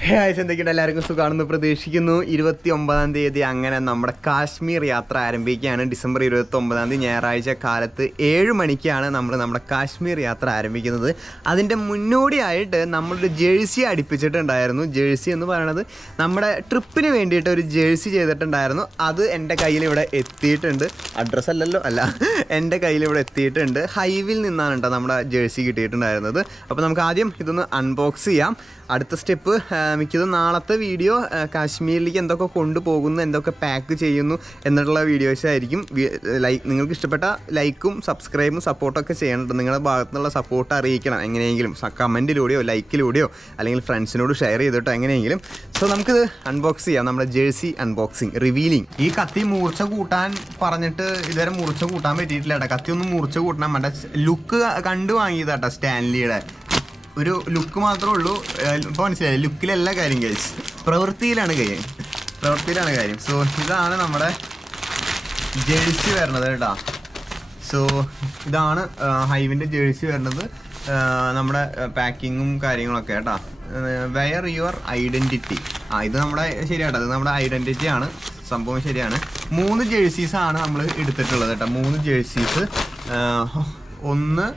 എന്തൊക്കെയുണ്ട്? എല്ലാവർക്കും സുഖമാണെന്ന് പ്രതീക്ഷിക്കുന്നു. 29-ാം തീയതി അങ്ങനെ നമ്മുടെ കാശ്മീർ യാത്ര ആരംഭിക്കുകയാണ്. ഡിസംബർ 29-ാം തീയതി ഞായറാഴ്ച കാലത്ത് 7 മണിക്കാണ് നമ്മുടെ കാശ്മീർ യാത്ര ആരംഭിക്കുന്നത്. അതിൻ്റെ മുന്നോടിയായിട്ട് നമ്മളൊരു ജേഴ്സി അടുപ്പിച്ചിട്ടുണ്ടായിരുന്നു. ജേഴ്സി എന്ന് പറയുന്നത് നമ്മുടെ ട്രിപ്പിന് വേണ്ടിയിട്ട് ഒരു ജേഴ്സി ചെയ്തിട്ടുണ്ടായിരുന്നു. അത് എൻ്റെ കയ്യിലിവിടെ എത്തിയിട്ടുണ്ട്. അഡ്രസ്സ് അല്ലല്ലോ, അല്ല, എൻ്റെ കയ്യിലിവിടെ എത്തിയിട്ടുണ്ട്. ഹൈവിൽ നിന്നാണ് കേട്ടോ നമ്മുടെ ജേഴ്സി കിട്ടിയിട്ടുണ്ടായിരുന്നത്. അപ്പോൾ നമുക്ക് ആദ്യം ഇതൊന്ന് അൺബോക്സ് ചെയ്യാം. അടുത്ത സ്റ്റെപ്പ് മിക്കതും നാളത്തെ വീഡിയോ കാശ്മീരിലേക്ക് എന്തൊക്കെ കൊണ്ടുപോകുന്നു, എന്തൊക്കെ പാക്ക് ചെയ്യുന്നു എന്നിട്ടുള്ള വീഡിയോസ് ആയിരിക്കും. നിങ്ങൾക്ക് ഇഷ്ടപ്പെട്ട ലൈക്കും സബ്സ്ക്രൈബും സപ്പോർട്ടൊക്കെ ചെയ്യണം. നിങ്ങളുടെ ഭാഗത്തുനിന്നുള്ള സപ്പോർട്ട് അറിയിക്കണം എങ്ങനെയെങ്കിലും, കമൻറ്റിലൂടെയോ ലൈക്കിലൂടെയോ അല്ലെങ്കിൽ ഫ്രണ്ട്സിനോട് ഷെയർ ചെയ്തിട്ടോ എങ്ങനെയെങ്കിലും. സോ നമുക്കിത് അൺബോക്സ് ചെയ്യാം. നമ്മുടെ ജേഴ്സി അൺബോക്സിങ്, റിവീലിംഗ്. ഈ കത്തി മൂർച്ച കൂട്ടാൻ പറഞ്ഞിട്ട് ഇതുവരെ മൂർച്ച കൂട്ടാൻ പറ്റിയിട്ടില്ല കേട്ടോ. കത്തി ഒന്നും മൂർച്ച കൂട്ടണം. മറ്റേ ലുക്ക് കണ്ടു വാങ്ങിയതാട്ടോ, സ്റ്റാൻലിയുടെ ഒരു ലുക്ക് മാത്രമേ ഉള്ളൂ. ഇപ്പോൾ മനസ്സിലായി, ലുക്കിലല്ല കാര്യം ഗൈസ്, പ്രവൃത്തിയിലാണ് കാര്യം. സോ ഇതാണ് നമ്മുടെ ജേഴ്സി വരണത് കേട്ടോ. സോ ഇതാണ് ഹൈവിൻ്റെ ജേഴ്സി വരണത്. നമ്മുടെ പാക്കിങ്ങും കാര്യങ്ങളൊക്കെ കേട്ടോ. Wear your identity. ഇത് നമ്മുടെ ശരിയാട്ടോ, ഇത് നമ്മുടെ ഐഡൻറ്റിറ്റി ആണ്. സംഭവം ശരിയാണ്. 3 ജേഴ്സീസാണ് നമ്മൾ എടുത്തിട്ടുള്ളത് കേട്ടോ. 3 ജേഴ്സീസ്, 1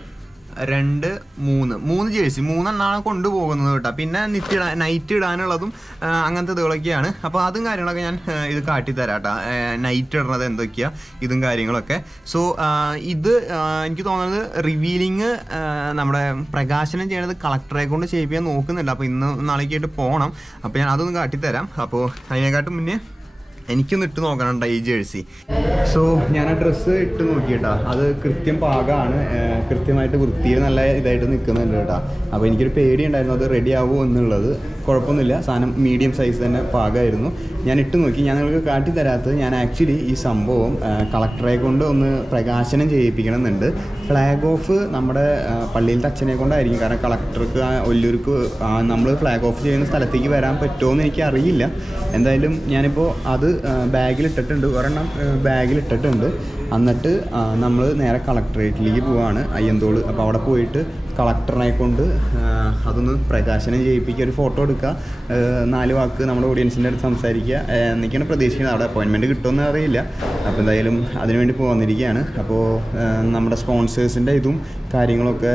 2 3 ജേഴ്സി, 3 കൊണ്ടുപോകുന്നത് കേട്ടോ. പിന്നെ നൈറ്റ് ഇടാനുള്ളതും അങ്ങനത്തെ ഇതുകളൊക്കെയാണ്. അപ്പോൾ അതും കാര്യങ്ങളൊക്കെ ഞാൻ ഇത് കാട്ടിത്തരാം കേട്ടോ. നൈറ്റ് ഇടുന്നത് എന്തൊക്കെയാണ്, ഇതും കാര്യങ്ങളൊക്കെ. സോ ഇത് എനിക്ക് തോന്നുന്നത് റിവീലിങ് നമ്മുടെ പ്രകാശനം ചെയ്യണത് കളക്ടറെ കൊണ്ട് ചെയ്യിപ്പിക്കാൻ നോക്കുന്നുണ്ട്. അപ്പോൾ ഇന്ന് നാളേക്കായിട്ട് പോകണം. അപ്പോൾ ഞാൻ അതൊന്ന് കാട്ടിത്തരാം. അപ്പോൾ അതിനെക്കാട്ടും മുന്നേ എനിക്കൊന്ന് ഇട്ട് നോക്കണുണ്ടോ ഈ ജേഴ്സി. സോ ഞാൻ ആ ഡ്രസ്സ് ഇട്ട് നോക്കിയിട്ടാ, അത് കൃത്യം പാകമാണ്. കൃത്യമായിട്ട് വൃത്തിയിൽ നല്ല ഇതായിട്ട് നിൽക്കുന്നുണ്ട് കേട്ടോ. അപ്പോൾ എനിക്കൊരു പേടിയുണ്ടായിരുന്നു അത് റെഡി ആവുമോ എന്നുള്ളത്. കുഴപ്പമൊന്നുമില്ല, സാധനം മീഡിയം സൈസ് തന്നെ പാകമായിരുന്നു. ഞാൻ ഇട്ട് നോക്കി. ഞാൻ നിങ്ങൾക്ക് കാട്ടിത്തരാത്തത്, ഞാൻ ആക്ച്വലി ഈ സംഭവം കളക്ടറെ കൊണ്ട് ഒന്ന് പ്രകാശനം ചെയ്യിപ്പിക്കണമെന്നുണ്ട്. ഫ്ലാഗ് ഓഫ് നമ്മുടെ പള്ളിയിലത്തെ അച്ഛനെ കൊണ്ടായിരിക്കും. കാരണം കളക്ടർക്ക് ഒല്ലൂർക്ക് നമ്മൾ ഫ്ലാഗ് ഓഫ് ചെയ്യുന്ന സ്ഥലത്തേക്ക് വരാൻ പറ്റുമോ എന്ന് എനിക്ക് അറിയില്ല. എന്തായാലും ഞാനിപ്പോൾ അത് ബാഗിലിട്ടിട്ടുണ്ട്, ഒരെണ്ണം ബാഗിലിട്ടിട്ടുണ്ട്. എന്നിട്ട് നമ്മൾ നേരെ കളക്ടറേറ്റിലേക്ക് പോവാണ്, അയ്യന്തോൾ. അപ്പോൾ അവിടെ പോയിട്ട് കളക്ടറിനെ കൊണ്ട് അതൊന്ന് പ്രകാശനം ചെയ്യിപ്പിക്കുക, ഒരു ഫോട്ടോ എടുക്കുക, 4 വാക്ക് നമ്മുടെ ഓഡിയൻസിൻ്റെ അടുത്ത് സംസാരിക്കുക എന്നൊക്കെയാണ് പ്രതീക്ഷിക്കുന്നത്. അവിടെ അപ്പോയിൻമെൻറ്റ് കിട്ടുമെന്ന് അറിയില്ല. അപ്പോൾ എന്തായാലും അതിനുവേണ്ടി പോകാനിരിക്കുകയാണ്. അപ്പോൾ നമ്മുടെ സ്പോൺസേഴ്സിൻ്റെ ഇതും കാര്യങ്ങളൊക്കെ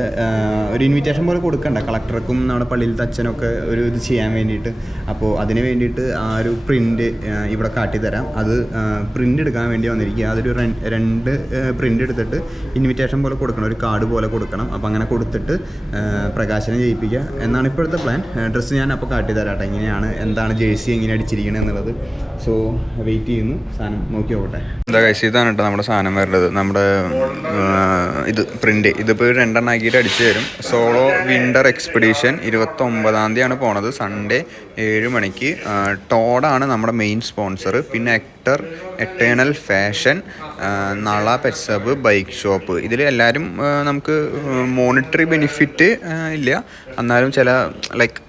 ഒരു ഇൻവിറ്റേഷൻ പോലെ കൊടുക്കണ്ട കളക്ടർക്കും നമ്മുടെ പള്ളിയിലത്തെ അച്ഛനൊക്കെ ഒരു ഇത് ചെയ്യാൻ വേണ്ടിയിട്ട്. അപ്പോൾ അതിന് വേണ്ടിയിട്ട് ആ ഒരു പ്രിൻ്റ് ഇവിടെ കാട്ടിത്തരാം. അത് പ്രിൻ്റ് എടുക്കാൻ വേണ്ടി വന്നിരിക്കുക. അതൊരു 2 പ്രിൻ്റ് എടുത്തിട്ട് ഇൻവിറ്റേഷൻ പോലെ കൊടുക്കണം, ഒരു കാർഡ് പോലെ കൊടുക്കണം. അപ്പോൾ അങ്ങനെ കൊടുത്തിട്ട് പ്രകാശനം ചെയ്യിപ്പിക്കുക എന്നാണ് ഇപ്പോഴത്തെ പ്ലാൻ. ഡ്രസ്സ് ഞാൻ അപ്പോൾ കാട്ടിത്തരാം കേട്ടോ, എങ്ങനെയാണ് എന്താണ് ജേഴ്സി എങ്ങനെ അടിച്ചിരിക്കണത് എന്നുള്ളത്. സോ വെയിറ്റ് ചെയ്യുന്നു, സാധനം നോക്കി നോക്കട്ടെ. എന്താ കഴിച്ച് ഇതാണ് കേട്ടോ നമ്മുടെ സാധനം വരേണ്ടത്. നമ്മുടെ ഇത് പ്രിൻ്റ് ഇതിപ്പോൾ 2 ആക്കിയിട്ട് അടിച്ചു തരും. സോളോ വിൻ്റർ എക്സ്പെഡീഷൻ 29-ാം തീയതിയാണ് പോണത്, സൺഡേ 7 മണിക്ക്. ടോഡാണ് നമ്മുടെ മെയിൻ സ്പോൺസർ. പിന്നെ എക്ടർ, എറ്റേണൽ ഫാഷൻ, നള പെറ്റ് സബ്, ബൈക്ക് ഷോപ്പ്. ഇതിൽ എല്ലാവരും നമുക്ക് മോണിറ്ററി ബെനിഫിറ്റ് ഇല്ല, എന്നാലും ചില ലൈക്ക്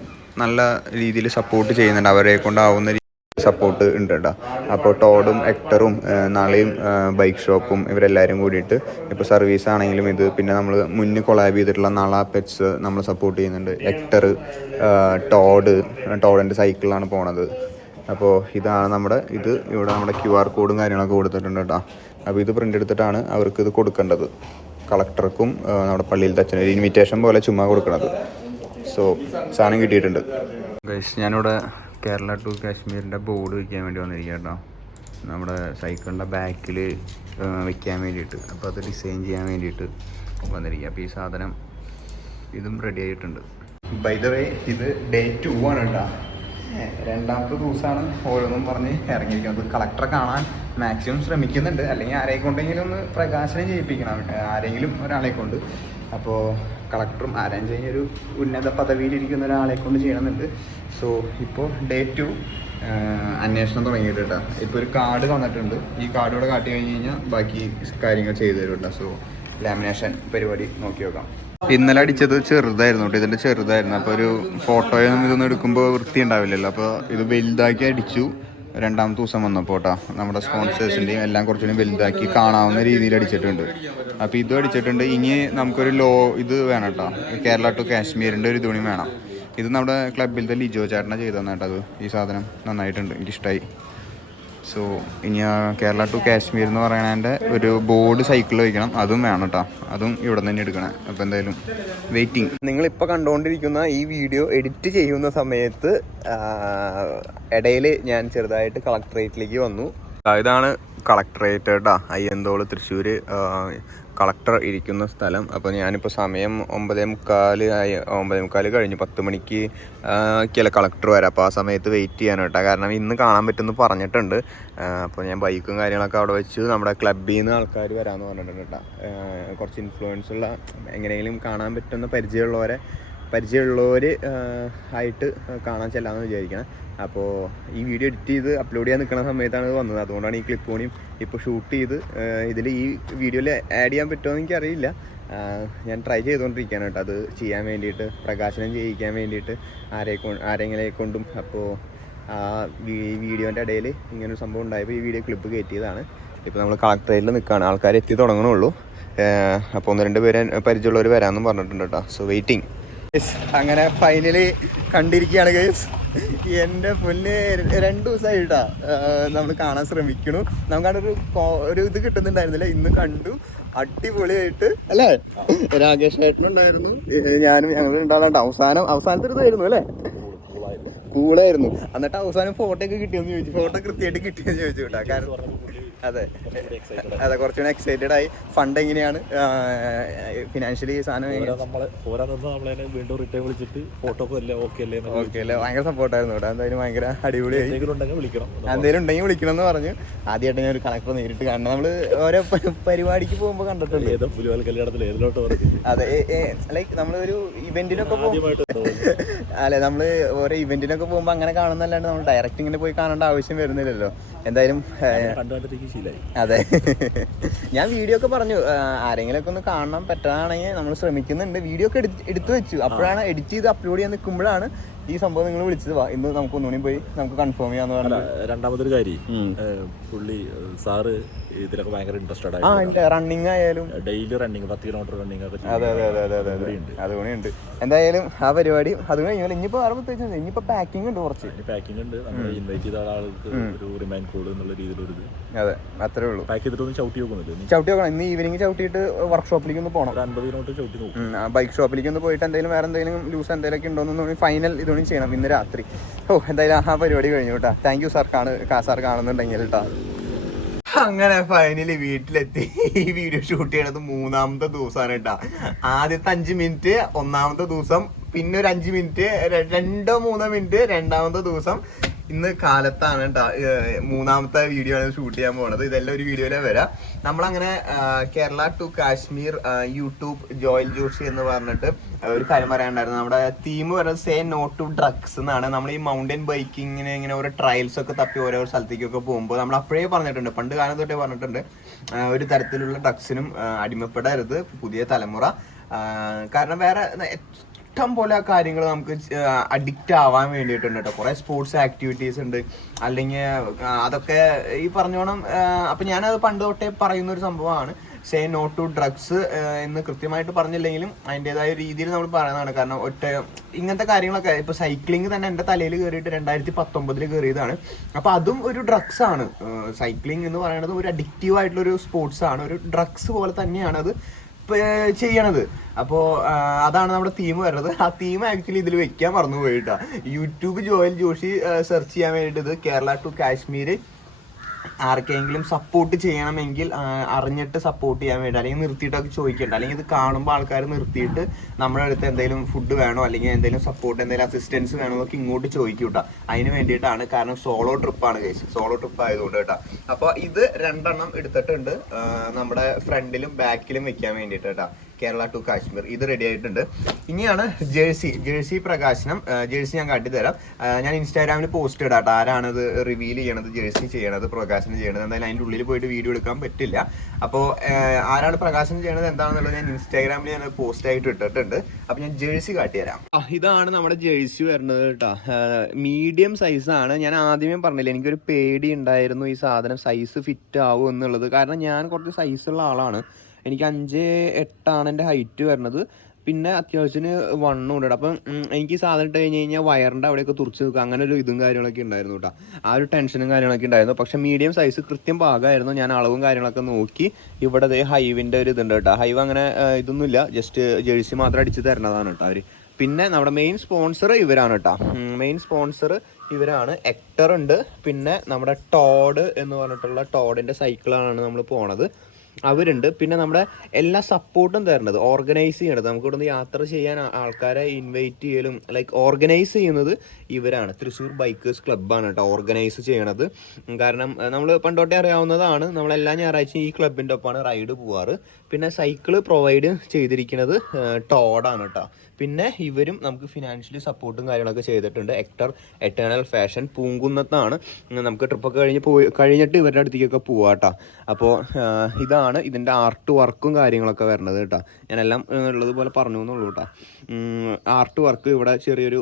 നല്ല രീതിയിൽ സപ്പോർട്ട് ചെയ്യുന്നുണ്ട്. അവരെ കൊണ്ടാവുന്ന സപ്പോർട്ട് ഉണ്ട് കേട്ടോ. അപ്പോൾ ടോഡും എക്ടറും നളയും ബൈക്ക് ഷോപ്പും ഇവരെല്ലാവരും കൂടിയിട്ട് ഇപ്പോൾ സർവീസ് ആണെങ്കിലും ഇത്, പിന്നെ നമ്മൾ മുന്നേ കൊളാബ് ചെയ്തിട്ടുള്ള നള പെറ്റ്സ് നമ്മൾ സപ്പോർട്ട് ചെയ്യുന്നുണ്ട്. എക്ടർ, ടോഡിൻ്റെ സൈക്കിളാണ് പോണത്. അപ്പോൾ ഇതാണ് നമ്മുടെ ഇത്. ഇവിടെ നമ്മുടെ QR കോഡും കാര്യങ്ങളൊക്കെ കൊടുത്തിട്ടുണ്ട് കേട്ടോ. അപ്പോൾ ഇത് പ്രിൻ്റ് എടുത്തിട്ടാണ് അവർക്ക് ഇത് കൊടുക്കേണ്ടത്, കളക്ടർക്കും നമ്മുടെ പള്ളിയിലത്തെ അച്ഛനും. ഒരു ഇൻവിറ്റേഷൻ പോലെ ചുമ്മാ കൊടുക്കണത്. സോ സാധനം കിട്ടിയിട്ടുണ്ട് ഗൈസ്. ഞാനിവിടെ കേരള ടു കാശ്മീരിൻ്റെ ബോർഡ് വയ്ക്കാൻ വേണ്ടി വന്നിരിക്കുക കേട്ടോ. നമ്മുടെ സൈക്കിളിൻ്റെ ബാക്കിൽ വയ്ക്കാൻ വേണ്ടിയിട്ട്. അപ്പോൾ അത് ഡിസൈൻ ചെയ്യാൻ വേണ്ടിയിട്ട് വന്നിരിക്കുക. അപ്പോൾ ഈ സാധനം ഇതും റെഡി ആയിട്ടുണ്ട്. ബൈ ദ വേ ഇത് ഡേ 2 ആണ് കേട്ടോ. 2ാമത്തെ ദിവസമാണ് ഓരോന്നും പറഞ്ഞ് ഇറങ്ങിയിരിക്കുന്നത്. കളക്ടറെ കാണാൻ മാക്സിമം ശ്രമിക്കുന്നുണ്ട്, അല്ലെങ്കിൽ ആരെയും കൊണ്ടെങ്കിലും ഒന്ന് പ്രകാശനം ചെയ്യിപ്പിക്കണം, ആരെങ്കിലും ഒരാളെ കൊണ്ട്. അപ്പോൾ കളക്ടറും അറേഞ്ച് കഴിഞ്ഞൊരു ഉന്നത പദവിയിലിരിക്കുന്ന ഒരാളെ കൊണ്ട് ചെയ്യണമെന്നുണ്ട്. സോ ഇപ്പോൾ ഡേ 2 അന്വേഷണം തുടങ്ങിയിട്ട് കേട്ടോ. ഇപ്പോൾ ഒരു കാർഡ് തന്നിട്ടുണ്ട്. ഈ കാർഡ് കൂടെ കാട്ടി കഴിഞ്ഞ് കഴിഞ്ഞാൽ ബാക്കി കാര്യങ്ങൾ ചെയ്തു തരും കേട്ടോ. സോ ലാമിനേഷൻ പരിപാടി നോക്കി നോക്കാം. ഇന്നലെ അടിച്ചത് ചെറുതായിരുന്നു കേട്ടോ, ഇതിൻ്റെ ചെറുതായിരുന്നു. അപ്പോൾ ഒരു ഫോട്ടോയൊന്നും ഇതൊന്നും എടുക്കുമ്പോൾ വൃത്തി ഉണ്ടാവില്ലല്ലോ. അപ്പോൾ ഇത് വലുതാക്കി അടിച്ചു. 2ാമത്തെ ദിവസം വന്നപ്പോൾ കേട്ടോ നമ്മുടെ സ്പോൺസേഴ്സിൻ്റെയും എല്ലാം കുറച്ചുകൂടി വലുതാക്കി കാണാവുന്ന രീതിയിൽ അടിച്ചിട്ടുണ്ട്. അപ്പോൾ ഇതും അടിച്ചിട്ടുണ്ട്. ഇനി നമുക്കൊരു ഇത് വേണം കേട്ടോ, കേരള ടു കാശ്മീരിൻ്റെ ഒരു തുണി വേണം. ഇത് നമ്മുടെ ക്ലബിലത്തെ ലിജോ ചേട്ടനെ ചെയ്തു തന്നിട്ട് അത് ഈ സാധനം നന്നായിട്ടുണ്ട്, എനിക്കിഷ്ടമായി. സോ ഇനി കേരള ടു കാശ്മീർ എന്ന് പറയണതിൻ്റെ ഒരു ബോർഡ് സൈക്കിൾ വയ്ക്കണം, അതും വേണം കേട്ടോ, അതും ഇവിടെ തന്നെ എടുക്കണം. അപ്പോൾ എന്തായാലും വെയിറ്റിംഗ്. നിങ്ങളിപ്പോൾ കണ്ടുകൊണ്ടിരിക്കുന്ന ഈ വീഡിയോ എഡിറ്റ് ചെയ്യുന്ന സമയത്ത് ഇടയിൽ ഞാൻ ചെറുതായിട്ട് കളക്ടറേറ്റിലേക്ക് വന്നു. ഇതാണ് കളക്ടറേറ്റ് കേട്ടോ, അയ്യന്തോൾ തൃശ്ശൂർ കളക്ടർ ഇരിക്കുന്ന സ്ഥലം. അപ്പോൾ ഞാനിപ്പോൾ സമയം 9:45 കഴിഞ്ഞു, 10 മണിക്ക് ഒക്കെയല്ല കളക്ടർ വരാം. അപ്പോൾ ആ സമയത്ത് വെയിറ്റ് ചെയ്യാൻ കേട്ടോ, കാരണം ഇന്ന് കാണാൻ പറ്റുമെന്ന് പറഞ്ഞിട്ടുണ്ട്. അപ്പോൾ ഞാൻ ബൈക്കും കാര്യങ്ങളൊക്കെ അവിടെ വെച്ച് നമ്മുടെ ക്ലബ്ബിൽ നിന്ന് ആൾക്കാർ വരാമെന്ന് പറഞ്ഞിട്ടുണ്ട് കേട്ടോ. കുറച്ച് ഇൻഫ്ലുവൻസ് ഉള്ള എങ്ങനെയെങ്കിലും കാണാൻ പറ്റുന്ന പരിചയമുള്ളവർ ആയിട്ട് കാണാൻ ചെല്ലാമെന്ന് വിചാരിക്കണം. അപ്പോൾ ഈ വീഡിയോ എഡിറ്റ് ചെയ്ത് അപ്ലോഡ് ചെയ്യാൻ നിൽക്കുന്ന സമയത്താണ് ഇത് വന്നത്. അതുകൊണ്ടാണ് ഈ ക്ലിപ്പ് കൂടിയും ഇപ്പോൾ ഷൂട്ട് ചെയ്ത് ഇതിൽ ഈ വീഡിയോയിൽ ആഡ് ചെയ്യാൻ പറ്റുമോ എന്ന് എനിക്കറിയില്ല. ഞാൻ ട്രൈ ചെയ്തുകൊണ്ടിരിക്കുകയാണ് കേട്ടോ അത് ചെയ്യാൻ വേണ്ടിയിട്ട്, പ്രകാശനം ചെയ്യിക്കാൻ വേണ്ടിയിട്ട് ആരെങ്കിലും കൊണ്ടും. അപ്പോൾ ആ വീഡിയോൻ്റെ ഇടയിൽ ഇങ്ങനൊരു സംഭവം ഉണ്ടായപ്പോൾ ഈ വീഡിയോ ക്ലിപ്പ് കയറ്റിയതാണ്. ഇപ്പോൾ നമ്മൾ കളക്ടറേറ്റിൽ നിൽക്കുകയാണ്, ആൾക്കാർ എത്തി തുടങ്ങണുള്ളൂ. അപ്പോൾ 1-2 പേര് പരിചയമുള്ളവർ വരാമെന്നും പറഞ്ഞിട്ടുണ്ട് കേട്ടോ. So waiting. അങ്ങനെ ഫൈനലി കണ്ടിരിക്കുകയാണ് ഗൈസ്. എൻ്റെ പൊന്നെ 2 ദിവസമായിട്ടാ നമ്മൾ കാണാൻ ശ്രമിക്കണു. നമുക്കവിടെ ഒരു ഇത് കിട്ടുന്നുണ്ടായിരുന്നില്ല, ഇന്ന് കണ്ടു. അടിപൊളിയായിട്ട് അല്ലേ? രാകേഷ് ഏട്ടനുണ്ടായിരുന്നു, ഞാനും ഞങ്ങളുണ്ടാകുന്നുണ്ട്. അവസാനത്തെ ഇതായിരുന്നു അല്ലേ, കൂളായിരുന്നു. എന്നിട്ട് അവസാനം ഫോട്ടോ ഒക്കെ കിട്ടിയെന്ന് ചോദിച്ചു, ഫോട്ടോ കൃത്യമായിട്ട് കിട്ടിയെന്ന് ചോദിച്ചു കേട്ടോ. കാരണം അതെ കുറച്ചുകൂടെ എക്സൈറ്റഡ് ആയി. ഫണ്ട് എങ്ങനെയാണ്, ഫിനാൻഷ്യലി സാധനം ഓക്കെ അല്ലേ? ഭയങ്കര സപ്പോർട്ടായിരുന്നു കേട്ടോ. എന്തായാലും ഭയങ്കര അടിപൊളിയായി. എന്തെങ്കിലും ഉണ്ടെങ്കിൽ വിളിക്കണം എന്ന് പറഞ്ഞു. ആദ്യമായിട്ട് ഞാൻ ഒരു കളക്ടർ നേരിട്ട് കാണണം. നമ്മള് ഓരോ പരിപാടിക്ക് പോകുമ്പോൾ കണ്ടിട്ടുണ്ട്. അതെ, ലൈക്ക് നമ്മളൊരു ഇവന്റിനൊക്കെ അല്ലെ, നമ്മള് ഓരോ ഇവന്റിനൊക്കെ പോകുമ്പോൾ അങ്ങനെ കാണുന്നല്ലാണ്ട് നമ്മൾ ഡയറക്റ്റ് ഇങ്ങനെ പോയി കാണേണ്ട ആവശ്യം വരുന്നില്ലല്ലോ. എന്തായാലും അതെ, ഞാൻ വീഡിയോ ഒക്കെ പറഞ്ഞു, ആരെങ്കിലുമൊക്കെ ഒന്ന് കാണാൻ പറ്റാണെങ്കിൽ നമ്മൾ ശ്രമിക്കുന്നുണ്ട്. വീഡിയോ ഒക്കെ എടുത്തു വെച്ചു. അപ്പോഴാണ് എഡിറ്റ് ചെയ്ത് അപ്ലോഡ് ചെയ്യാൻ നിൽക്കുമ്പോഴാണ് ഈ സംഭവം നിങ്ങൾ വിളിച്ചത്. ഇന്ന് നമുക്ക് ഒന്നുകൂടി പോയി നമുക്ക് കൺഫേം ചെയ്യാന്ന് പറഞ്ഞു. രണ്ടാമതൊരു കാര്യം, പുള്ളി സാറ് ഇതിലൊക്കെ ഭയങ്കര ഇൻട്രസ്റ്റഡ് ആയി. റണ്ണിങ് ആയാലും ഡെയിലി റണ്ണിങ് 10 കിലോമീറ്റർ റണ്ണിങ് ഒക്കെ. അതെ അതുകൂടിയുണ്ട്. എന്തായാലും ആ പരിപാടി അത് കഴിഞ്ഞാൽ ഇനിയിപ്പോ വേറെ പ്രത്യേകിച്ച് ഇനിയിപ്പോ പാക്കിംഗ് ഉണ്ട്, കുറച്ച് പാക്കിംഗ് ഉണ്ട്. നമ്മൾ ഇൻവൈറ്റ് ചെയ്ത ആൾക്ക് ഒരു റിമൈൻഡ് കോഡ് എന്നുള്ള രീതിയിലൊരു ഇത്. അതെ, അത്രേ ഉള്ളൂ. പാക്ക് ചെയ്തിട്ടൊന്നും ചവിട്ടി നോക്കുന്നില്ല. ഇന്ന് ഈവനിങ് ചവിട്ടിയിട്ട് വർക്ക്ഷോപ്പിലേക്ക് ഒന്ന് പോകണം. 50 കിലോമീറ്റർ ചവിട്ടി നോക്കും. ബൈക്ക് ഷോപ്പിലേക്ക് ഒന്ന് പോയിട്ട് എന്തെങ്കിലും വേറെ എന്തെങ്കിലും ലൂസ് എന്തെങ്കിലുമൊക്കെ ഉണ്ടോന്ന് ഫൈനൽ ഇതൊന്നും ചെയ്യണം ഇന്ന് രാത്രി. എന്തായാലും ആ പരിപാടി കഴിഞ്ഞു കേട്ടോ. താങ്ക് യു സാർ, സാർ കാണുന്നുണ്ടെങ്കിൽ കേട്ടോ. അങ്ങനെ ഫൈനലി വീട്ടിലെത്തി. ഈ വീഡിയോ ഷൂട്ട് ചെയ്യണത് 3ാമത്തെ ദിവസമാണ് കേട്ടോ. ആദ്യത്തെ 5 മിനിറ്റ് 1ാമത്തെ ദിവസം, പിന്നെ ഒരു 5 മിനിറ്റ് 2-3 മിനിറ്റ് 2ാമത്തെ ദിവസം. ഇന്ന് കാലത്താണ് കേട്ടോ 3ാമത്തെ വീഡിയോ ആണ് ഷൂട്ട് ചെയ്യാൻ പോകുന്നത്. ഇതെല്ലാം ഒരു വീഡിയോയിലേ വരാം. നമ്മളങ്ങനെ കേരള ടു കാശ്മീർ യൂട്യൂബ് ജോയൽ ജോഷി എന്ന് പറഞ്ഞിട്ട് ഒരു കാര്യം പറയാനുണ്ടായിരുന്നു. നമ്മുടെ തീം പറയുന്നത് സേ നോ ടു ഡ്രഗ്സ് എന്നാണ്. നമ്മൾ ഈ മൗണ്ടൻ ബൈക്കിങ്ങിന് ഇങ്ങനെ ഓരോ ട്രയൽസ് ഒക്കെ തപ്പി ഓരോ സ്ഥലത്തേക്കൊക്കെ പോകുമ്പോൾ നമ്മൾ അപ്പോഴേ പറഞ്ഞിട്ടുണ്ട്, പണ്ട് കാലം തൊട്ടേ പറഞ്ഞിട്ടുണ്ട്, ഒരു തരത്തിലുള്ള ഡ്രഗ്സിനും അടിമപ്പെടരുത് പുതിയ തലമുറ. കാരണം വേറെ ഇഷ്ടം പോലെ കാര്യങ്ങൾ നമുക്ക് അഡിക്റ്റ് ആവാൻ വേണ്ടിയിട്ടുണ്ട് കേട്ടോ. കുറേ സ്പോർട്സ് ആക്ടിവിറ്റീസ് ഉണ്ട്, അല്ലെങ്കിൽ അതൊക്കെ ഈ പറഞ്ഞോണം. അപ്പം ഞാനത് പണ്ട് തൊട്ടേ പറയുന്ന ഒരു സംഭവമാണ് സേ നോ ടു ഡ്രഗ്സ് എന്ന് കൃത്യമായിട്ട് പറഞ്ഞില്ലെങ്കിലും അതിൻ്റെതായ രീതിയിൽ നമ്മൾ പറയുന്നതാണ്. കാരണം ഇങ്ങനത്തെ കാര്യങ്ങളൊക്കെ ഇപ്പോൾ സൈക്ലിംഗ് തന്നെ എൻ്റെ തലയിൽ കയറിയിട്ട് 2019 കയറിയതാണ്. അപ്പോൾ അതും ഒരു ഡ്രഗ്സ് ആണ്. സൈക്ലിംഗ് എന്ന് പറയുന്നത് ഒരു അഡിക്റ്റീവ് ആയിട്ടുള്ളൊരു സ്പോർട്സ് ആണ്, ഒരു ഡ്രഗ്സ് പോലെ തന്നെയാണ് അത് ചെയ്യണത്. അപ്പോൾ അതാണ് നമ്മുടെ തീം വരുന്നത്. ആ തീം ആക്ച്വലി ഇതിൽ വെക്കാൻ മറന്നു പോയിട്ടാ. യൂട്യൂബ് ജോയൽ ജോഷി സെർച്ച് ചെയ്യാൻ വേണ്ടിയിട്ട് ഇത് കേരള ടു കാശ്മീർ ആർക്കെങ്കിലും സപ്പോർട്ട് ചെയ്യണമെങ്കിൽ അറിഞ്ഞിട്ട് സപ്പോർട്ട് ചെയ്യാൻ വേണ്ടി, അല്ലെങ്കിൽ നിർത്തിയിട്ടൊക്കെ ചോദിക്കണ്ട, അല്ലെങ്കിൽ ഇത് കാണുമ്പോൾ ആൾക്കാർ നിർത്തിയിട്ട് നമ്മുടെ അടുത്ത് എന്തെങ്കിലും ഫുഡ് വേണോ അല്ലെങ്കിൽ എന്തെങ്കിലും സപ്പോർട്ട് എന്തെങ്കിലും അസിസ്റ്റൻസ് വേണോ എന്നൊക്കെ ഇങ്ങോട്ട് ചോദിക്കും കേട്ടോ. അതിന് വേണ്ടിയിട്ടാണ്. കാരണം സോളോ ട്രിപ്പാണ് കേസ്, സോളോ ട്രിപ്പ് ആയതുകൊണ്ട് കേട്ടോ. അപ്പോൾ ഇത് 2 എടുത്തിട്ടുണ്ട് നമ്മുടെ ഫ്രണ്ടിലും ബാക്കിലും വെക്കാൻ വേണ്ടിയിട്ട് കേട്ടോ. കേരള ടു കാശ്മീർ ഇത് റെഡി ആയിട്ടുണ്ട്. ഇനിയാണ് ജേഴ്സി പ്രകാശനം. ജേഴ്സി ഞാൻ കാട്ടിത്തരാം. ഞാൻ ഇൻസ്റ്റാഗ്രാമിൽ പോസ്റ്റ് ഇടാം കേട്ടോ, ആരാണിത് റിവീൽ ചെയ്യണത്, ജേഴ്സി ചെയ്യണത്, പ്രകാശനം ചെയ്യണത്. എന്തായാലും അതിൻ്റെ ഉള്ളിൽ പോയിട്ട് വീഡിയോ എടുക്കാൻ പറ്റില്ല. അപ്പോൾ ആരാണ് പ്രകാശനം ചെയ്യണത് എന്താണെന്നുള്ളത് ഞാൻ ഇൻസ്റ്റാഗ്രാമിൽ ഞാൻ പോസ്റ്റ് ആയിട്ട് ഇട്ടിട്ടുണ്ട്. അപ്പോൾ ഞാൻ ജേഴ്സി കാട്ടിത്തരാം. ഇതാണ് നമ്മുടെ ജേഴ്സി വരുന്നത് കേട്ടോ. മീഡിയം സൈസാണ്. ഞാൻ ആദ്യമേ പറഞ്ഞില്ല, എനിക്കൊരു പേടി ഉണ്ടായിരുന്നു ഈ സാധനം സൈസ് ഫിറ്റ് ആവും എന്നുള്ളത്. കാരണം ഞാൻ കുറച്ച് സൈസുള്ള ആളാണ്. എനിക്ക് 5'8" എൻ്റെ ഹൈറ്റ് വരുന്നത്. പിന്നെ അത്യാവശ്യത്തിന് വണ്ണം ഉണ്ട്. അപ്പം എനിക്ക് ഈ സാധനം ഇട്ട് കഴിഞ്ഞ് കഴിഞ്ഞാൽ വയറിൻ്റെ അവിടെയൊക്കെ തുറച്ച് നിൽക്കുക, അങ്ങനെ ഒരു ഇതും കാര്യങ്ങളൊക്കെ ഉണ്ടായിരുന്നു കേട്ടോ. ആ ഒരു ടെൻഷനും കാര്യങ്ങളൊക്കെ ഉണ്ടായിരുന്നു. പക്ഷേ മീഡിയം സൈസ് കൃത്യം പാകമായിരുന്നു. ഞാൻ അളവും കാര്യങ്ങളൊക്കെ നോക്കി. ഇവിടെ ഹൈവിൻ്റെ ഒരു ഇതുണ്ട് കേട്ടോ. ഹൈവ് അങ്ങനെ ഇതൊന്നുമില്ല, ജസ്റ്റ് ജേഴ്സി മാത്രം അടിച്ച് തരണതാണ് കേട്ടോ അവർ. പിന്നെ നമ്മുടെ മെയിൻ സ്പോൺസർ ഇവരാണ് കേട്ടോ. മെയിൻ സ്പോൺസർ ഇവരാണ്. എക്ടർ ഉണ്ട്, പിന്നെ നമ്മുടെ ടോഡ് എന്ന് പറഞ്ഞിട്ടുള്ള ടോഡിൻ്റെ സൈക്കിളാണ് നമ്മൾ പോണത്, അവരുണ്ട്. പിന്നെ നമ്മുടെ എല്ലാ സപ്പോർട്ടും തരുന്നത്, ഓർഗനൈസ് ചെയ്യണത്, നമുക്ക് ഇവിടുന്ന് യാത്ര ചെയ്യാൻ ആൾക്കാരെ ഇൻവൈറ്റ് ചെയ്യലും ലൈക്ക് ഓർഗനൈസ് ചെയ്യുന്നത് ഇവരാണ്. തൃശ്ശൂർ ബൈക്കേഴ്സ് ക്ലബ്ബാണ് കേട്ടോ ഓർഗനൈസ് ചെയ്യണത്. കാരണം നമ്മൾ പണ്ടോട്ടേ അറിയാവുന്നതാണ്, നമ്മളെല്ലാ ഞായറാഴ്ചയും ഈ ക്ലബിൻ്റെ ഒപ്പമാണ് റൈഡ് പോവാറ്. പിന്നെ സൈക്കിള് പ്രൊവൈഡ് ചെയ്തിരിക്കുന്നത് ടോഡാണ് കേട്ടോ. പിന്നെ ഇവരും നമുക്ക് ഫിനാൻഷ്യലി സപ്പോർട്ടും കാര്യങ്ങളൊക്കെ ചെയ്തിട്ടുണ്ട്. എക്ടർ എറ്റേണൽ ഫാഷൻ പൂങ്കുന്നത്താണ്. നമുക്ക് ട്രിപ്പൊക്കെ കഴിഞ്ഞിട്ട് ഇവരുടെ അടുത്തേക്കൊക്കെ പോവാം കേട്ടോ. അപ്പോൾ ഇതാണ് ഇതിൻ്റെ ആർട്ട് വർക്കും കാര്യങ്ങളൊക്കെ വരണത് കേട്ടോ. ഞാനെല്ലാം ഉള്ളതുപോലെ പറഞ്ഞു എന്നുള്ളൂ കേട്ടോ. ആർട്ട് വർക്ക് ഇവിടെ ചെറിയൊരു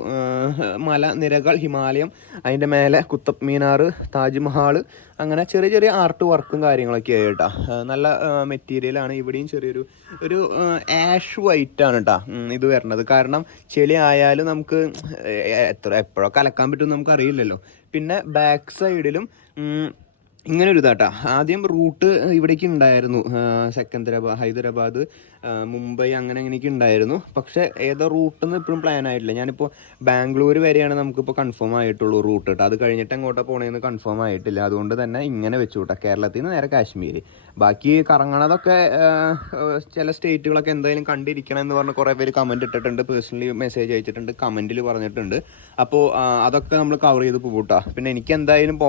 മലനിരകൾ, ഹിമാലയം, അതിൻ്റെ മേലെ കുത്തബ് മീനാർ, താജ്മഹാൾ, അങ്ങനെ ചെറിയ ചെറിയ ആർട്ട് വർക്കും കാര്യങ്ങളൊക്കെ ആയി കേട്ടോ. നല്ല മെറ്റീരിയലാണ്. ഇവിടെയും ചെറിയൊരു ആഷ് വൈറ്റ് ആണ് കേട്ടോ ഇത് വരണത്. കാരണം ചെളി ആയാലും നമുക്ക് എപ്പോഴോ കലക്കാൻ പറ്റുമെന്ന് നമുക്ക് അറിയില്ലല്ലോ. പിന്നെ ബാക്ക് സൈഡിലും ഇങ്ങനെ ഒരു ഇതാട്ടാ. ആദ്യം റൂട്ട് ഇവിടേക്ക് ഉണ്ടായിരുന്നു, സെക്കന്ദരാബാദ്, ഹൈദരാബാദ്, മുംബൈ, അങ്ങനെ അങ്ങനെയൊക്കെ ഉണ്ടായിരുന്നു. പക്ഷേ ഏതോ റൂട്ടെന്ന് ഇപ്പോഴും പ്ലാൻ ആയിട്ടില്ല. ഞാനിപ്പോൾ ബാംഗ്ലൂർ വരെയാണ് നമുക്കിപ്പോൾ കൺഫേം ആയിട്ടുള്ളൂ റൂട്ട് കേട്ടോ. അത് കഴിഞ്ഞിട്ട് എങ്ങോട്ടാണ് പോകണമെന്ന് കൺഫേം ആയിട്ടില്ല. അതുകൊണ്ട് തന്നെ ഇങ്ങനെ വെച്ചു കേട്ടോ, കേരളത്തിൽ നിന്ന് നേരെ കാശ്മീർ. ബാക്കി കറങ്ങണതൊക്കെ ചില സ്റ്റേറ്റുകളൊക്കെ എന്തായാലും കണ്ടിരിക്കണം എന്ന് പറഞ്ഞ് കുറേ പേര് കമൻറ്റ് ഇട്ടിട്ടുണ്ട്, പേഴ്സണലി മെസ്സേജ് അയച്ചിട്ടുണ്ട്, കമൻറ്റിൽ പറഞ്ഞിട്ടുണ്ട്. അപ്പോൾ അതൊക്കെ നമ്മൾ കവർ ചെയ്ത് പോകും കേട്ടോ. പിന്നെ എനിക്ക് എന്തായാലും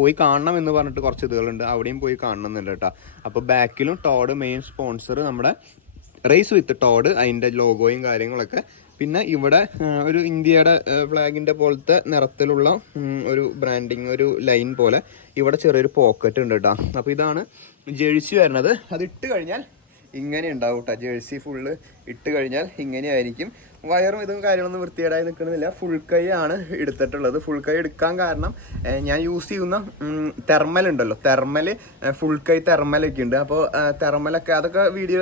പോയി കാണണം എന്ന് പറഞ്ഞിട്ട് കുറച്ച് ഇതുകളുണ്ട്, അവിടെയും പോയി കാണണമെന്നുണ്ട് കേട്ടോ. അപ്പോൾ ബാക്കിലും ടോഡ് മെയിൻ സ്പോൺസർ നമ്മുടെ റേസ് വിത്ത് ടോഡ്, അതിൻ്റെ ലോഗോയും കാര്യങ്ങളൊക്കെ. പിന്നെ ഇവിടെ ഒരു ഇന്ത്യയുടെ ഫ്ലാഗിൻ്റെ പോലത്തെ നിറത്തിലുള്ള ഒരു ബ്രാൻഡിങ്, ഒരു ലൈൻ പോലെ ഇവിടെ ചെറിയൊരു പോക്കറ്റ് ഉണ്ട് കേട്ടോ. അപ്പോൾ ഇതാണ് ജേഴ്സി വരുന്നത്. അത് ഇട്ട് കഴിഞ്ഞാൽ ഇങ്ങനെ ഉണ്ടാവും കേട്ടോ. ജേഴ്സി ഫുള്ള് ഇട്ട് കഴിഞ്ഞാൽ ഇങ്ങനെയായിരിക്കും. വയറും ഇതും കാര്യങ്ങളൊന്നും വൃത്തികേടായി നിൽക്കുന്നില്ല. ഫുൾ കൈ ആണ് എടുത്തിട്ടുള്ളത്. ഫുൾ കൈ എടുക്കാൻ കാരണം ഞാൻ യൂസ് ചെയ്യുന്ന തെർമൽ ഉണ്ടല്ലോ, തെർമൽ ഫുൾ കൈ തെർമലൊക്കെ ഉണ്ട്. അപ്പോൾ തെർമലൊക്കെ അതൊക്കെ വീഡിയോ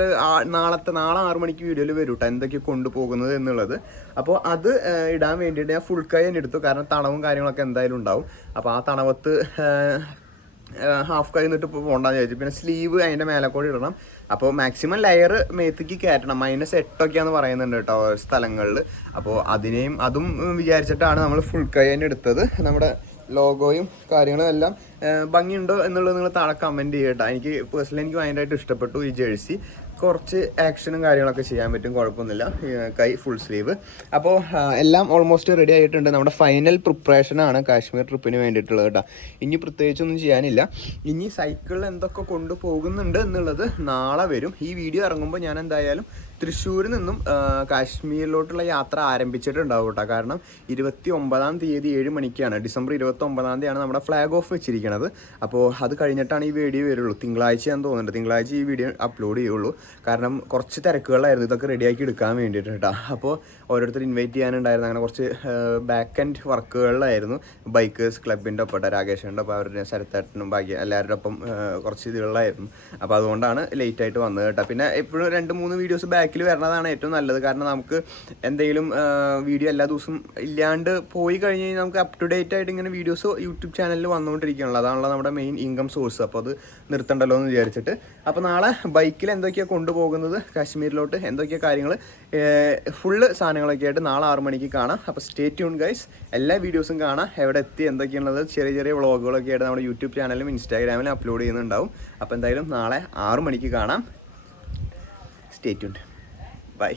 നാളെ 6 മണിക്ക് വീഡിയോയിൽ വരും കേട്ടോ, എന്തൊക്കെ കൊണ്ടുപോകുന്നത് എന്നുള്ളത്. അപ്പോൾ അത് ഇടാൻ വേണ്ടിയിട്ട് ഞാൻ ഫുൾ കൈ തന്നെ എടുത്തു. കാരണം തണവും കാര്യങ്ങളൊക്കെ എന്തായാലും ഉണ്ടാവും. അപ്പോൾ ആ തണവത്ത് ഹാഫ് കൈ നിന്നിട്ട് പോകണ്ടെന്ന് ചോദിച്ചു. പിന്നെ സ്ലീവ് അതിൻ്റെ മേലെ കൂടി ഇടണം. അപ്പോൾ മാക്സിമം ലെയർ മേത്തേക്ക് കയറ്റണം. -8 പറയുന്നുണ്ട് കേട്ടോ സ്ഥലങ്ങളിൽ. അപ്പോൾ അതും വിചാരിച്ചിട്ടാണ് നമ്മൾ ഫുൾ കൈ തന്നെ എടുത്തത്. നമ്മുടെ ലോഗോയും കാര്യങ്ങളും എല്ലാം ഭംഗിയുണ്ടോ എന്നുള്ളത് നിങ്ങൾ താഴെ കമൻറ്റ് ചെയ്യട്ടോ. എനിക്ക് ഭയങ്കരമായിട്ട് ഇഷ്ടപ്പെട്ടു ഈ ജേഴ്സി. കുറച്ച് ആക്ഷനും കാര്യങ്ങളൊക്കെ ചെയ്യാൻ പറ്റും, കുഴപ്പമൊന്നുമില്ല. കൈ ഫുൾ സ്ലീവ്. അപ്പോൾ എല്ലാം ഓൾമോസ്റ്റ് റെഡി ആയിട്ടുണ്ട്. നമ്മുടെ ഫൈനൽ പ്രിപ്പറേഷനാണ് കാശ്മീർ ട്രിപ്പിന് വേണ്ടിയിട്ടുള്ളത് കേട്ടോ. ഇനി പ്രത്യേകിച്ചൊന്നും ചെയ്യാനില്ല. ഇനി സൈക്കിളിൽ എന്തൊക്കെ കൊണ്ടുപോകുന്നുണ്ട് എന്നുള്ളത് നാളെ വരും. ഈ വീഡിയോ ഇറങ്ങുമ്പോൾ ഞാൻ എന്തായാലും തൃശ്ശൂരിൽ നിന്നും കാശ്മീരിലോട്ടുള്ള യാത്ര ആരംഭിച്ചിട്ടുണ്ടാവും കേട്ടോ. കാരണം 29-ാം തീയതി 7 മണിക്കാണ്, ഡിസംബർ 29-ാം തീയതിയാണ് നമ്മുടെ ഫ്ലാഗ് ഓഫ് വെച്ചിരിക്കുന്നത്. അപ്പോൾ അത് കഴിഞ്ഞിട്ടാണ് ഈ വീഡിയോ വരുള്ളൂ. തിങ്കളാഴ്ചയാണെന്ന് തോന്നുന്നുണ്ട്. തിങ്കളാഴ്ച ഈ വീഡിയോ അപ്ലോഡ് ചെയ്യുള്ളൂ. കാരണം കുറച്ച് തിരക്കുകളായിരുന്നു ഇതൊക്കെ റെഡിയാക്കി എടുക്കാൻ വേണ്ടിയിട്ട് കേട്ടോ. അപ്പോൾ ഓരോരുത്തർ ഇൻവൈറ്റ് ചെയ്യാനുണ്ടായിരുന്നു. അങ്ങനെ കുറച്ച് ബാക്ക് ആൻഡ് വർക്കുകളിലായിരുന്നു. ബൈക്കേഴ്സ് ക്ലബിൻ്റെ ഒപ്പം രാകേഷിൻ്റെ ഒപ്പം, അവരുടെ ശരത്തേട്ടനും ബാക്കി എല്ലാവരുടെ ഒപ്പം കുറച്ച് ഇതുകളിലായിരുന്നു. അപ്പോൾ അതുകൊണ്ടാണ് ലേറ്റായിട്ട് വന്നത് കേട്ടോ. പിന്നെ എപ്പോഴും 2-3 വീഡിയോസ് ബാക്കിൽ വരുന്നതാണ് ഏറ്റവും നല്ലത്. കാരണം നമുക്ക് എന്തെങ്കിലും വീഡിയോ എല്ലാ ദിവസവും ഇല്ലാണ്ട് പോയി കഴിഞ്ഞ് കഴിഞ്ഞാൽ നമുക്ക് അപ് ടു ഡേറ്റ് ആയിട്ട് ഇങ്ങനെ വീഡിയോസ് യൂട്യൂബ് ചാനലിൽ വന്നുകൊണ്ടിരിക്കുകയാണല്ലോ. അതാണല്ലോ നമ്മുടെ മെയിൻ ഇൻകം സോഴ്സ്. അപ്പോൾ അത് നിർത്തണ്ടല്ലോ എന്ന് വിചാരിച്ചിട്ട്. അപ്പോൾ നാളെ ബൈക്കിൽ എന്തൊക്കെയാണ് കൊണ്ടുപോകുന്നത് കാശ്മീരിലോട്ട്, എന്തൊക്കെയാണ് കാര്യങ്ങൾ, ഫുള്ള് സാധനങ്ങളൊക്കെ ആയിട്ട് നാളെ 6 മണിക്ക് കാണാം. അപ്പോൾ സ്റ്റേ ട്യൂൺ ഗൈസ്. എല്ലാ വീഡിയോസും കാണാം. എവിടെ എത്തി എന്തൊക്കെയാണുള്ളത് ചെറിയ ചെറിയ വ്ളോഗുകളൊക്കെ ആയിട്ട് നമ്മുടെ യൂട്യൂബ് ചാനലിലും ഇൻസ്റ്റാഗ്രാമിലും അപ്ലോഡ് ചെയ്യുന്നുണ്ടാവും. അപ്പോൾ എന്തായാലും നാളെ 6 മണിക്ക് കാണാം. Stay tuned. ബൈ.